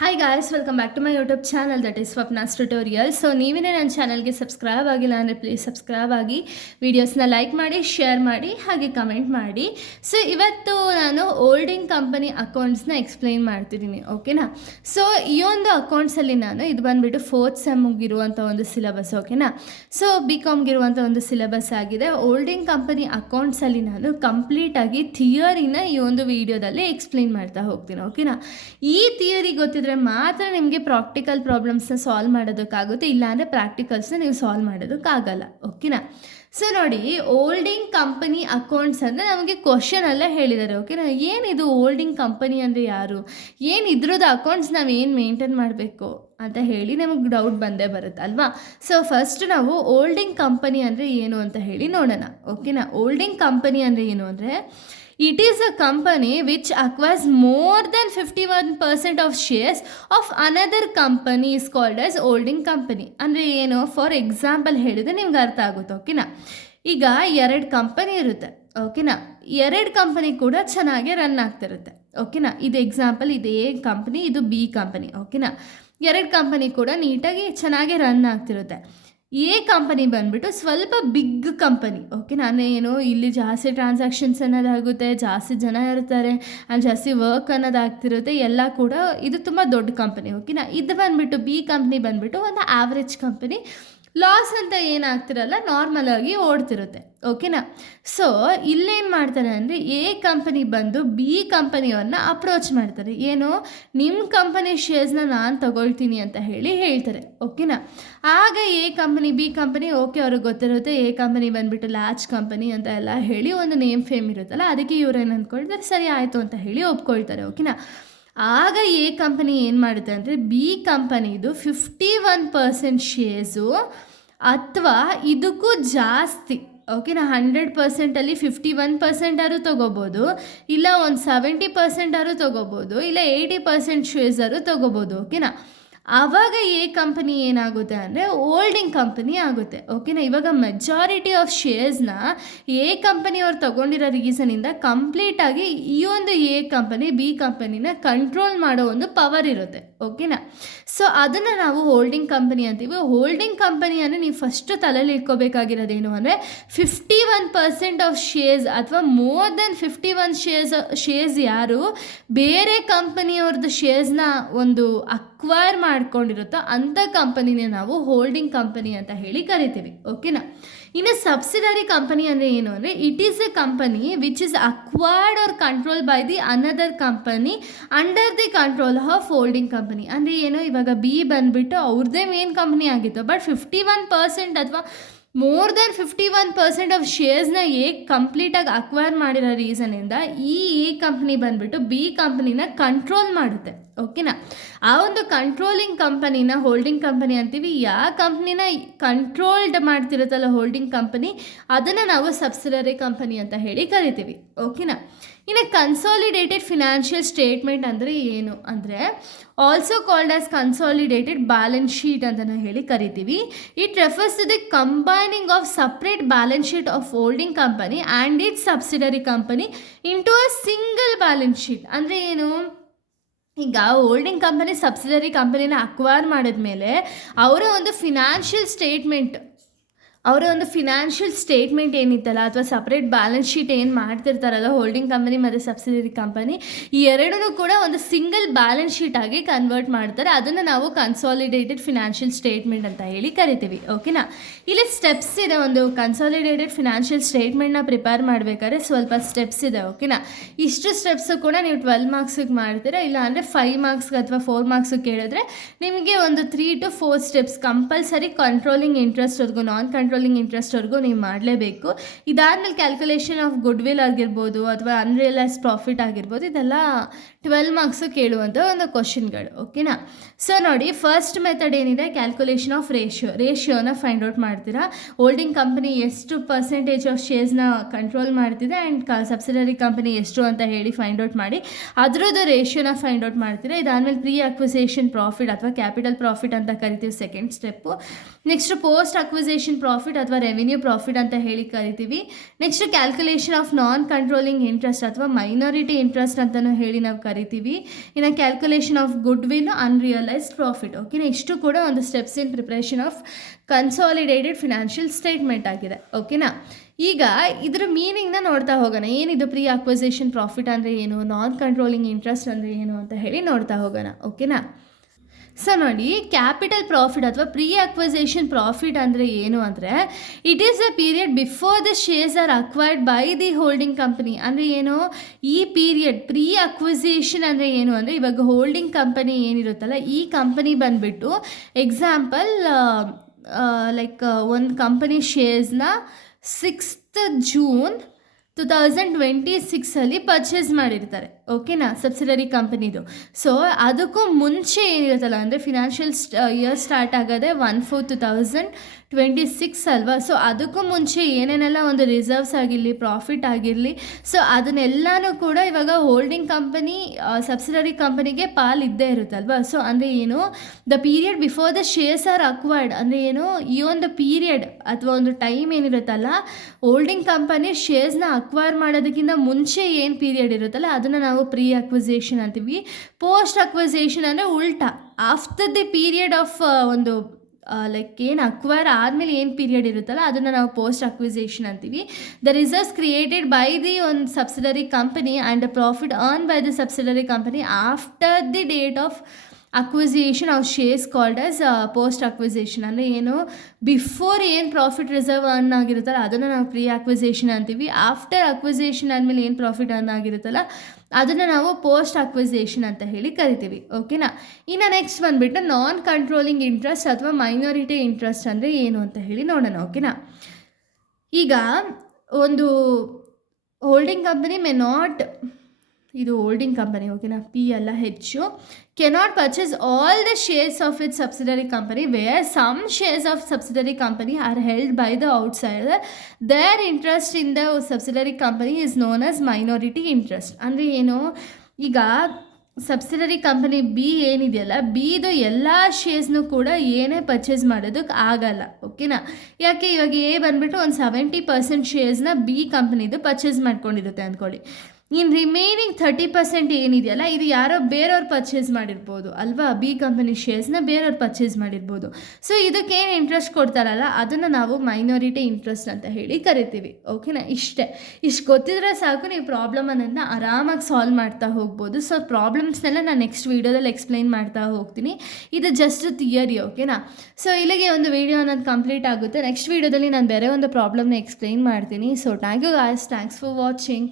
Hi guys, welcome back to my YouTube channel that is Swapna's tutorial. So ನೀವೇನೇ ನನ್ನ ಚಾನಲ್ಗೆ subscribe ಆಗಿಲ್ಲ ಅಂದರೆ ಪ್ಲೀಸ್ ಸಬ್ಸ್ಕ್ರೈಬ್ ಆಗಿ, ವೀಡಿಯೋಸ್ನ ಲೈಕ್ ಮಾಡಿ, ಶೇರ್ ಮಾಡಿ, ಹಾಗೆ ಕಮೆಂಟ್ ಮಾಡಿ. ಸೊ ಇವತ್ತು ನಾನು ಓಲ್ಡಿಂಗ್ ಕಂಪನಿ ಅಕೌಂಟ್ಸ್ನ ಎಕ್ಸ್ಪ್ಲೈನ್ ಮಾಡ್ತಿದ್ದೀನಿ, ಓಕೆನಾ. ಸೊ ಈ ಒಂದು ಅಕೌಂಟ್ಸಲ್ಲಿ ನಾನು ಇದು ಬಂದುಬಿಟ್ಟು 4th ಸೆಮ್ಗಿರುವಂಥ ಒಂದು ಸಿಲೆಬಸ್, ಓಕೆನಾ. ಸೊ BComಗಿರುವಂಥ ಒಂದು ಸಿಲೆಬಸ್ ಆಗಿದೆ. ಓಲ್ಡಿಂಗ್ ಕಂಪನಿ ಅಕೌಂಟ್ಸಲ್ಲಿ ನಾನು ಕಂಪ್ಲೀಟಾಗಿ ಥಿಯರಿನ ಈ ಒಂದು ವಿಡಿಯೋದಲ್ಲಿ ಎಕ್ಸ್ಪ್ಲೈನ್ ಮಾಡ್ತಾ ಹೋಗ್ತೀನಿ, ಓಕೆನಾ. ಈ ಥಿಯರಿ ಗೊತ್ತಿದ್ರೆ ಮಾತ್ರ ನಿಮಗೆ ಪ್ರಾಕ್ಟಿಕಲ್ ಪ್ರಾಬ್ಲಮ್ಸ್ನ ಸಾಲ್ವ್ ಮಾಡೋದಕ್ಕಾಗುತ್ತೆ, ಇಲ್ಲಾಂದರೆ ಪ್ರಾಕ್ಟಿಕಲ್ಸ್ನ ನೀವು ಸಾಲ್ವ್ ಮಾಡೋದಕ್ಕಾಗಲ್ಲ, ಓಕೆನಾ. ಸೊ ನೋಡಿ, ಓಲ್ಡಿಂಗ್ ಕಂಪನಿ ಅಕೌಂಟ್ಸ್ ಅಂದರೆ ನಮಗೆ ಕ್ವಶನಲ್ಲೇ ಹೇಳಿದ್ದಾರೆ, ಓಕೆನಾ. ಏನಿದು ಓಲ್ಡಿಂಗ್ ಕಂಪನಿ ಅಂದರೆ ಯಾರು, ಏನು ಇದ್ರದ್ದು ಅಕೌಂಟ್ಸ್ ನಾವು ಏನು ಮೇಂಟೈನ್ ಮಾಡಬೇಕು ಅಂತ ಹೇಳಿ ನಮಗೆ ಡೌಟ್ ಬಂದೇ ಬರುತ್ತೆ ಅಲ್ವಾ. ಸೊ ಫಸ್ಟ್ ನಾವು ಓಲ್ಡಿಂಗ್ ಕಂಪನಿ ಅಂದರೆ ಏನು ಅಂತ ಹೇಳಿ ನೋಡೋಣ, ಓಕೆನಾ. ಓಲ್ಡಿಂಗ್ ಕಂಪನಿ ಅಂದರೆ ಏನು ಅಂದರೆ, it is a company which acquires more than 51% of shares of another company is called as holding company. ಅಂದರೆ ಏನು, ಫಾರ್ ಎಕ್ಸಾಂಪಲ್ ಹೇಳಿದ್ರೆ ನಿಮ್ಗೆ ಅರ್ಥ ಆಗುತ್ತೆ, ಓಕೆನಾ. ಈಗ 2 ಕಂಪನಿ ಇರುತ್ತೆ, ಓಕೆನಾ. 2 ಕಂಪನಿ ಕೂಡ ಚೆನ್ನಾಗಿ ರನ್ ಆಗ್ತಿರುತ್ತೆ, ಓಕೆನಾ. ಇದು ಎಕ್ಸಾಂಪಲ್, ಇದು A ಕಂಪನಿ, ಇದು B ಕಂಪನಿ, ಓಕೆನಾ. 2 ಕಂಪನಿ ಕೂಡ ನೀಟಾಗಿ ಚೆನ್ನಾಗಿ ರನ್ ಆಗ್ತಿರುತ್ತೆ. A ಕಂಪನಿ ಬಂದುಬಿಟ್ಟು ಸ್ವಲ್ಪ ಬಿಗ್ ಕಂಪನಿ, ಓಕೆನಾ. ಅಂದರೆ ಏನು, ಇಲ್ಲಿ ಜಾಸ್ತಿ ಟ್ರಾನ್ಸಾಕ್ಷನ್ಸ್ ಅನ್ನೋದಾಗುತ್ತೆ, ಜಾಸ್ತಿ ಜನ ಇರ್ತಾರೆ, ಅಲ್ಲಿ ಜಾಸ್ತಿ ವರ್ಕ್ ಅನ್ನೋದಾಗ್ತಿರುತ್ತೆ, ಎಲ್ಲ ಕೂಡ ಇದು ತುಂಬ ದೊಡ್ಡ ಕಂಪನಿ, ಓಕೆನಾ. ಇದು ಬಂದುಬಿಟ್ಟು B ಕಂಪ್ನಿ ಬಂದುಬಿಟ್ಟು ಒಂದು ಆವ್ರೇಜ್ ಕಂಪನಿ, ಲಾಸ್ ಅಂತ ಏನಾಗ್ತಿರಲ್ಲ, ನಾರ್ಮಲಾಗಿ ಓಡ್ತಿರುತ್ತೆ, ಓಕೆನಾ. ಸೊ ಇಲ್ಲೇನು ಮಾಡ್ತಾರೆ ಅಂದರೆ, A ಕಂಪನಿ ಬಂದು B ಕಂಪನಿಯವ್ರನ್ನ ಅಪ್ರೋಚ್ ಮಾಡ್ತಾರೆ, ಏನು, ನಿಮ್ಮ ಕಂಪನಿ ಶೇರ್ಸ್ನ ನಾನು ತಗೊಳ್ತೀನಿ ಅಂತ ಹೇಳ್ತಾರೆ, ಓಕೆನಾ. ಆಗ A company B company okay, ಅವ್ರಿಗೆ ಗೊತ್ತಿರುತ್ತೆ A ಕಂಪನಿ ಬಂದುಬಿಟ್ಟು ಲಾರ್ಜ್ ಕಂಪನಿ ಅಂತ ಎಲ್ಲ ಹೇಳಿ ಒಂದು ನೇಮ್ ಫೇಮ್ ಇರುತ್ತಲ್ಲ, ಅದಕ್ಕೆ ಇವ್ರೇನು ಅಂದ್ಕೊಳ್ತಾರೆ, ಸರಿ ಆಯಿತು ಅಂತ ಹೇಳಿ ಒಪ್ಕೊಳ್ತಾರೆ, ಓಕೆನಾ. ಆಗ A ಕಂಪನಿ ಏನು ಮಾಡುತ್ತೆ ಅಂದರೆ, B ಕಂಪನಿದು 51% ಶೇರ್ಸು ಅಥವಾ ಇದಕ್ಕೂ ಜಾಸ್ತಿ, ಓಕೆನಾ. 100%ಅಲ್ಲಿ 51% ಆದ್ರೂ ತೊಗೋಬೋದು, ಇಲ್ಲ ಒಂದು 70% ಆದ್ರೂ ತೊಗೋಬೋದು, ಇಲ್ಲ 80% ಶೇರ್ಸ್ ಆದ್ರೂ ತೊಗೋಬೋದು, ಓಕೆನಾ. ಆವಾಗ A ಕಂಪನಿ ಏನಾಗುತ್ತೆ ಅಂದರೆ ಓಲ್ಡಿಂಗ್ ಕಂಪನಿ ಆಗುತ್ತೆ, ಓಕೆನಾ. ಇವಾಗ ಮೆಜಾರಿಟಿ ಆಫ್ ಶೇರ್ಸ್ನ A ಕಂಪನಿಯವ್ರು ತೊಗೊಂಡಿರೋ ರೀಸನಿಂದ ಕಂಪ್ಲೀಟಾಗಿ ಈ ಒಂದು A ಕಂಪನಿ B ಕಂಪನಿನ ಕಂಟ್ರೋಲ್ ಮಾಡೋ ಒಂದು ಪವರ್ ಇರುತ್ತೆ, ಓಕೆನಾ. ಸೊ ಅದನ್ನು ನಾವು ಹೋಲ್ಡಿಂಗ್ ಕಂಪನಿ ಅಂತೀವಿ. ಹೋಲ್ಡಿಂಗ್ ಕಂಪನಿ ಅಂದರೆ ನೀವು ಫಸ್ಟು ತಲೆಯಲ್ಲಿ ಇಟ್ಕೋಬೇಕಾಗಿರೋದೇನು ಅಂದರೆ, 51% ಆಫ್ ಶೇರ್ಸ್ ಅಥವಾ ಮೋರ್ ದೆನ್ 51 ಶೇರ್ಸ್ ಯಾರು ಬೇರೆ ಕಂಪನಿಯವ್ರದ್ದು ಶೇರ್ಸ್ನ ಒಂದು ಅಕ್ವೈರ್ ಮಾಡ್ಕೊಂಡಿರುತ್ತೋ ಅಂಥ ಕಂಪನಿನೇ ನಾವು ಹೋಲ್ಡಿಂಗ್ ಕಂಪನಿ ಅಂತ ಹೇಳಿ ಕರಿತೀವಿ, ಓಕೆನಾ. ಇನ್ನು ಸಬ್ಸಿಡರಿ ಕಂಪನಿ ಅಂದರೆ ಏನು ಅಂದರೆ, it is a company which is acquired or control by the another company under the control of holding company. ಅಂದರೆ ಏನು, ಇವಾಗ B ಬಂದುಬಿಟ್ಟು ಅವ್ರದ್ದೇ ಮೇನ್ ಕಂಪ್ನಿ ಆಗಿತ್ತು, ಬಟ್ 51% ಅಥವಾ ಮೋರ್ ದೆನ್ 51% ಆಫ್ ಶೇರ್ಸ್ನ ಕಂಪ್ಲೀಟಾಗಿ ಅಕ್ವೈರ್ ಮಾಡಿರೋ ರೀಸನಿಂದ ಈ ಕಂಪ್ನಿ ಬಂದುಬಿಟ್ಟು B ಕಂಪ್ನಿನ ಕಂಟ್ರೋಲ್ ಮಾಡುತ್ತೆ, ಓಕೆನಾ. ಆ ಒಂದು ಕಂಟ್ರೋಲಿಂಗ್ ಕಂಪನಿನ ಹೋಲ್ಡಿಂಗ್ ಕಂಪನಿ ಅಂತೀವಿ. ಯಾವ ಕಂಪ್ನಿನ ಕಂಟ್ರೋಲ್ಡ್ ಮಾಡ್ತಿರುತ್ತಲ್ಲ ಹೋಲ್ಡಿಂಗ್ ಕಂಪನಿ, ಅದನ್ನು ನಾವು ಸಬ್ಸಿಡರಿ ಕಂಪನಿ ಅಂತ ಹೇಳಿ ಕರಿತೀವಿ, ಓಕೆನಾ. ಇನ್ನು ಕನ್ಸಾಲಿಡೇಟೆಡ್ ಫಿನಾನ್ಷಿಯಲ್ ಸ್ಟೇಟ್ಮೆಂಟ್ ಅಂದರೆ ಏನು ಅಂದರೆ, also called as consolidated balance sheet ಅಂತ ಹೇಳಿ ಕರಿತೀವಿ. It refers to the combining of separate balance sheet of holding company and its subsidiary company into a single balance sheet. ಅಂದರೆ ಏನು, ಈಗ ಹೋಲ್ಡಿಂಗ್ ಕಂಪನಿ ಸಬ್ಸಿಡರಿ ಕಂಪನಿನ ಅಕ್ವೈರ್ ಮಾಡಿದ್ಮೇಲೆ ಅವರ ಒಂದು ಫಿನಾನ್ಷಿಯಲ್ ಸ್ಟೇಟ್ಮೆಂಟ್ ಏನಿತ್ತಲ್ಲ, ಅಥವಾ ಸಪ್ರೇಟ್ ಬ್ಯಾಲೆನ್ಸ್ ಶೀಟ್ ಏನು ಮಾಡ್ತಿರ್ತಾರಲ್ಲ ಹೋಲ್ಡಿಂಗ್ ಕಂಪನಿ ಮತ್ತು ಸಬ್ಸಿಡರಿ ಕಂಪನಿ, ಈ ಎರಡೂ ಕೂಡ ಒಂದು ಸಿಂಗಲ್ ಬ್ಯಾಲೆನ್ಸ್ ಶೀಟ್ ಆಗಿ ಕನ್ವರ್ಟ್ ಮಾಡ್ತಾರೆ. ಅದನ್ನು ನಾವು ಕನ್ಸಾಲಿಡೇಟೆಡ್ ಫಿನಾನ್ಷಿಯಲ್ ಸ್ಟೇಟ್ಮೆಂಟ್ ಅಂತ ಹೇಳಿ ಕರಿತೀವಿ, ಓಕೆನಾ. ಇಲ್ಲಿ ಸ್ಟೆಪ್ಸ್ ಇದೆ, ಒಂದು ಕನ್ಸಾಲಿಡೇಟೆಡ್ ಫಿನಾನ್ಷಿಯಲ್ ಸ್ಟೇಟ್ಮೆಂಟ್ನ ಪ್ರಿಪೇರ್ ಮಾಡಬೇಕಾದ್ರೆ ಸ್ವಲ್ಪ ಸ್ಟೆಪ್ಸ್ ಇದೆ, ಓಕೆನಾ. ಇಷ್ಟು ಸ್ಟೆಪ್ಸು ಕೂಡ ನೀವು 12 ಮಾರ್ಕ್ಸಿಗೆ ಮಾಡ್ತೀರಾ, ಇಲ್ಲ ಅಂದರೆ 5 ಮಾರ್ಕ್ಸ್ಗೆ ಅಥವಾ 4 ಮಾರ್ಕ್ಸಿಗೆ ಕೇಳಿದ್ರೆ ನಿಮಗೆ ಒಂದು 3 to 4 ಸ್ಟೆಪ್ಸ್ ಕಂಪಲ್ಸರಿ ಕಂಟ್ರೋಲಿಂಗ್ ಇಂಟ್ರೆಸ್ಟ್ವರೆಗೂ, ನಾನ್ ಕಂಟ್ರೋಲಿಂಗ್ ಇಂಟ್ರೆಸ್ಟ್ವರೆಗೂ ನೀವು ಮಾಡಲೇಬೇಕು. ಇದಾದಮೇಲೆ ಕ್ಯಾಲ್ಕುಲೇಷನ್ ಆಫ್ ಗುಡ್ ವಿಲ್ ಆಗಿರ್ಬೋದು ಅಥವಾ ಅನ್ರಿಯಲೈಸ್ ಪ್ರಾಫಿಟ್ ಆಗಿರ್ಬೋದು, ಇದೆಲ್ಲ 12 ಮಾರ್ಕ್ಸು ಕೇಳುವಂಥ ಒಂದು ಕ್ವಶನ್ಗಳು, ಓಕೆನಾ. ಸೊ ನೋಡಿ, ಫಸ್ಟ್ ಮೆಥಡ್ ಏನಿದೆ, ಕ್ಯಾಲ್ಕುಲೇಷನ್ ಆಫ್ ರೇಷಿಯೋನ ಫೈಂಡ್ ಔಟ್ ಮಾಡ್ತೀರಾ. ಹೋಲ್ಡಿಂಗ್ ಕಂಪನಿ ಎಷ್ಟು ಪರ್ಸೆಂಟೇಜ್ ಆಫ್ ಶೇರ್ಸ್ನ ಕಂಟ್ರೋಲ್ ಮಾಡ್ತಿದೆ ಆ್ಯಂಡ್ ಸಬ್ಸಿಡರಿ ಕಂಪನಿ ಎಷ್ಟು ಅಂತ ಹೇಳಿ ಫೈಂಡ್ ಔಟ್ ಮಾಡಿ ಅದರದ್ದು ರೇಷಿಯೋನ ಫೈಂಡ್ ಔಟ್ ಮಾಡ್ತೀರಾ. ಇದಾದಮೇಲೆ ಪ್ರೀ ಅಕ್ವಿಸೇಷನ್ ಪ್ರಾಫಿಟ್ ಅಥವಾ ಕ್ಯಾಪಿಟಲ್ ಪ್ರಾಫಿಟ್ ಅಂತ ಕರಿತೀವಿ, second step. Next post acquisition profit profit ಅಥವಾ ರೆವಿನ್ಯೂ ಪ್ರಾಫಿಟ್ ಅಂತ ಹೇಳಿ ಕರಿತೀವಿ. Next calculation of non controlling interest ಅಥವಾ ಮೈನಾರಿಟಿ ಇಂಟ್ರೆಸ್ಟ್ ಅಂತಲೂ ಹೇಳಿ ನಾವು ಕರಿತೀವಿ. ಇನ್ನು calculation of good will, unrealised profit. ಓಕೆನಾ, ಇಷ್ಟು ಕೂಡ ಒಂದು steps in preparation of consolidated financial statement ಆಗಿದೆ. ಓಕೆನಾ, ಈಗ ಇದರ ಮೀನಿಂಗ್ನ ನೋಡ್ತಾ ಹೋಗೋಣ. ಏನಿದು ಪ್ರೀ ಅಕ್ವಿಸಿಷನ್ ಪ್ರಾಫಿಟ್ ಅಂದರೆ ಏನು, ನಾನ್ ಕಂಟ್ರೋಲಿಂಗ್ ಇಂಟ್ರೆಸ್ಟ್ ಅಂದರೆ ಏನು ಅಂತ ಹೇಳಿ ನೋಡ್ತಾ ಹೋಗೋಣ. ಓಕೆನಾ, ಸೊ ನೋಡಿ, ಕ್ಯಾಪಿಟಲ್ ಪ್ರಾಫಿಟ್ ಅಥವಾ ಪ್ರೀ ಅಕ್ವಿಸಿಷನ್ ಪ್ರಾಫಿಟ್ ಅಂದರೆ ಏನು ಅಂದರೆ it is a period before the shares are acquired by the holding company. ಅಂದರೆ ಏನು, ಈ ಪೀರಿಯಡ್ ಪ್ರೀ ಅಕ್ವಿಸಿಷನ್ ಅಂದರೆ ಏನು ಅಂದರೆ ಇವಾಗ ಹೋಲ್ಡಿಂಗ್ ಕಂಪನಿ ಏನಿರುತ್ತಲ್ಲ, ಈ ಕಂಪನಿ ಬಂದುಬಿಟ್ಟು ಎಕ್ಸಾಂಪಲ್ ಲೈಕ್ ಒಂದು ಕಂಪನಿ ಶೇರ್ಸ್ನ 6th June 2026 ಪರ್ಚೇಸ್ ಮಾಡಿರ್ತಾರೆ. ಓಕೆನಾ, ಸಬ್ಸಿಡರಿ ಕಂಪನಿದು. ಸೊ ಅದಕ್ಕೂ ಮುಂಚೆ ಏನಿರುತ್ತಲ್ಲ ಅಂದರೆ ಫಿನಾನ್ಷಿಯಲ್ ಇಯರ್ ಸ್ಟಾರ್ಟ್ ಆಗೋದೆ 1/4/2026 ಅಲ್ವಾ. ಸೊ ಅದಕ್ಕೂ ಮುಂಚೆ ಏನೇನೆಲ್ಲ ಒಂದು ರಿಸರ್ವ್ಸ್ ಆಗಿರಲಿ, ಪ್ರಾಫಿಟ್ ಆಗಿರಲಿ, ಸೊ ಅದನ್ನೆಲ್ಲನೂ ಕೂಡ ಇವಾಗ ಹೋಲ್ಡಿಂಗ್ ಕಂಪನಿ ಸಬ್ಸಿಡರಿ ಕಂಪನಿಗೆ ಪಾಲ್ ಇದ್ದೇ ಇರುತ್ತಲ್ವಾ. ಸೊ ಅಂದರೆ ಏನು, the period before the shares are acquired ಅಂದರೆ ಏನು, ಈ ಒಂದು ಪೀರಿಯಡ್ ಅಥವಾ ಒಂದು ಟೈಮ್ ಏನಿರುತ್ತಲ್ಲ, ಹೋಲ್ಡಿಂಗ್ ಕಂಪನಿ ಶೇರ್ಸ್ನ ಅಕ್ವೈರ್ ಮಾಡೋದಕ್ಕಿಂತ ಮುಂಚೆ ಏನು ಪೀರಿಯಡ್ ಇರುತ್ತಲ್ಲ ಅದನ್ನು ನಾವು ಪ್ರೀ ಅಕ್ವಿಸಿಷನ್ ಅಂತೀವಿ. ಪೋಸ್ಟ್ ಅಕ್ವಿಸಿಷನ್ ಅಂದರೆ ಉಲ್ಟಾ, ಆಫ್ಟರ್ ದಿ ಪೀರಿಯಡ್ ಆಫ್ ಒಂದು ಲೈಕ್ ಏನು ಅಕ್ವೈರ್ ಆದಮೇಲೆ ಏನು ಪೀರಿಯಡ್ ಇರುತ್ತಲ್ಲ ಅದನ್ನು ನಾವು ಪೋಸ್ಟ್ ಅಕ್ವಿಸಿಷನ್ ಅಂತೀವಿ. The reserves created by the ಒಂದು subsidiary company and the profit earn by the subsidiary company after the date of acquisition of shares called as post acquisition. ಅಂದರೆ ಏನು, ಬಿಫೋರ್ ಏನು ಪ್ರಾಫಿಟ್ ರಿಸರ್ವ್ ಅರ್ನ್ ಆಗಿರುತ್ತಲ್ಲ ಅದನ್ನು ನಾವು pre acquisition ಅಂತೀವಿ. After acquisition ಆದಮೇಲೆ ಏನು profit earn ಆಗಿರುತ್ತಲ್ಲ ಅದನ್ನು ನಾವು ಪೋಸ್ಟ್ ಅಕ್ವಿಸಿಷನ್ ಅಂತ ಹೇಳಿ ಕರಿತೀವಿ. ಓಕೆನಾ, ಇನ್ನು ನೆಕ್ಸ್ಟ್ ಬಂದುಬಿಟ್ಟು ನಾನ್ ಕಂಟ್ರೋಲಿಂಗ್ ಇಂಟ್ರೆಸ್ಟ್ ಅಥವಾ ಮೈನಾರಿಟಿ ಇಂಟ್ರೆಸ್ಟ್ ಅಂದರೆ ಏನು ಅಂತ ಹೇಳಿ ನೋಡೋಣ. ಓಕೆನಾ, ಈಗ ಒಂದು ಹೋಲ್ಡಿಂಗ್ ಕಂಪನಿ ಇದು ಹೋಲ್ಡಿಂಗ್ ಕಂಪನಿ, ಓಕೆನಾ, ಪಿ ಅಲ್ಲ ಹೆಚ್ಚು, cannot purchase all the shares of it subsidiary company where some shares of subsidiary company are held by the outsider. Their interest in the subsidiary company is known as minority interest. ಅಂದರೆ ಏನು, ಈಗ subsidiary company B ಏನಿದೆಯಲ್ಲ, ಬಿದು ಎಲ್ಲ ಶೇರ್ಸ್ನೂ ಕೂಡ ಏನೇ purchase ಮಾಡೋದಕ್ಕೆ ಆಗಲ್ಲ. ಓಕೆನಾ, ಯಾಕೆ, ಇವಾಗ ಎ ಬಂದುಬಿಟ್ಟು ಒಂದು 70% ಶೇರ್ಸ್ನ ಬಿ ಕಂಪ್ನಿದು ಪರ್ಚೇಸ್ ಮಾಡ್ಕೊಂಡಿರುತ್ತೆ ಅಂದ್ಕೊಳ್ಳಿ. ಇನ್ನು ರಿಮೈನಿಂಗ್ 30% ಏನಿದೆಯಲ್ಲ ಇದು ಯಾರೋ ಬೇರೆಯವ್ರು ಪರ್ಚೇಸ್ ಮಾಡಿರ್ಬೋದು ಅಲ್ವಾ, ಬಿ ಕಂಪನಿ ಶೇರ್ಸ್ನ ಬೇರೆಯವ್ರು ಪರ್ಚೇಸ್ ಮಾಡಿರ್ಬೋದು. ಸೊ ಇದಕ್ಕೇನು ಇಂಟ್ರೆಸ್ಟ್ ಕೊಡ್ತಾರಲ್ಲ ಅದನ್ನು ನಾವು ಮೈನಾರಿಟಿ ಇಂಟ್ರೆಸ್ಟ್ ಅಂತ ಹೇಳಿ ಕರಿತೀವಿ. ಓಕೆನಾ, ಇಷ್ಟು ಗೊತ್ತಿದ್ರೆ ಸಾಕು, ನೀವು ಪ್ರಾಬ್ಲಮನ್ನು ಆರಾಮಾಗಿ ಸಾಲ್ವ್ ಮಾಡ್ತಾ ಹೋಗ್ಬೋದು. ಸೊ ಪ್ರಾಬ್ಲಮ್ಸ್ನೆಲ್ಲ ನಾನು ನೆಕ್ಸ್ಟ್ ವೀಡಿಯೋದಲ್ಲಿ ಎಕ್ಸ್ಪ್ಲೈನ್ ಮಾಡ್ತಾ ಹೋಗ್ತೀನಿ. ಇದು ಜಸ್ಟ್ ಥಿಯರಿ. ಓಕೆನಾ, ಸೊ ಇಲ್ಲಿಗೆ ಒಂದು ವೀಡಿಯೋ ಅನ್ನೋದು ಕಂಪ್ಲೀಟ್ ಆಗುತ್ತೆ. ನೆಕ್ಸ್ಟ್ ವೀಡಿಯೋದಲ್ಲಿ ನಾನು ಬೇರೆ ಒಂದು ಪ್ರಾಬ್ಲಮ್ನ ಎಕ್ಸ್ಪ್ಲೈನ್ ಮಾಡ್ತೀನಿ. So thank you guys, thanks for watching.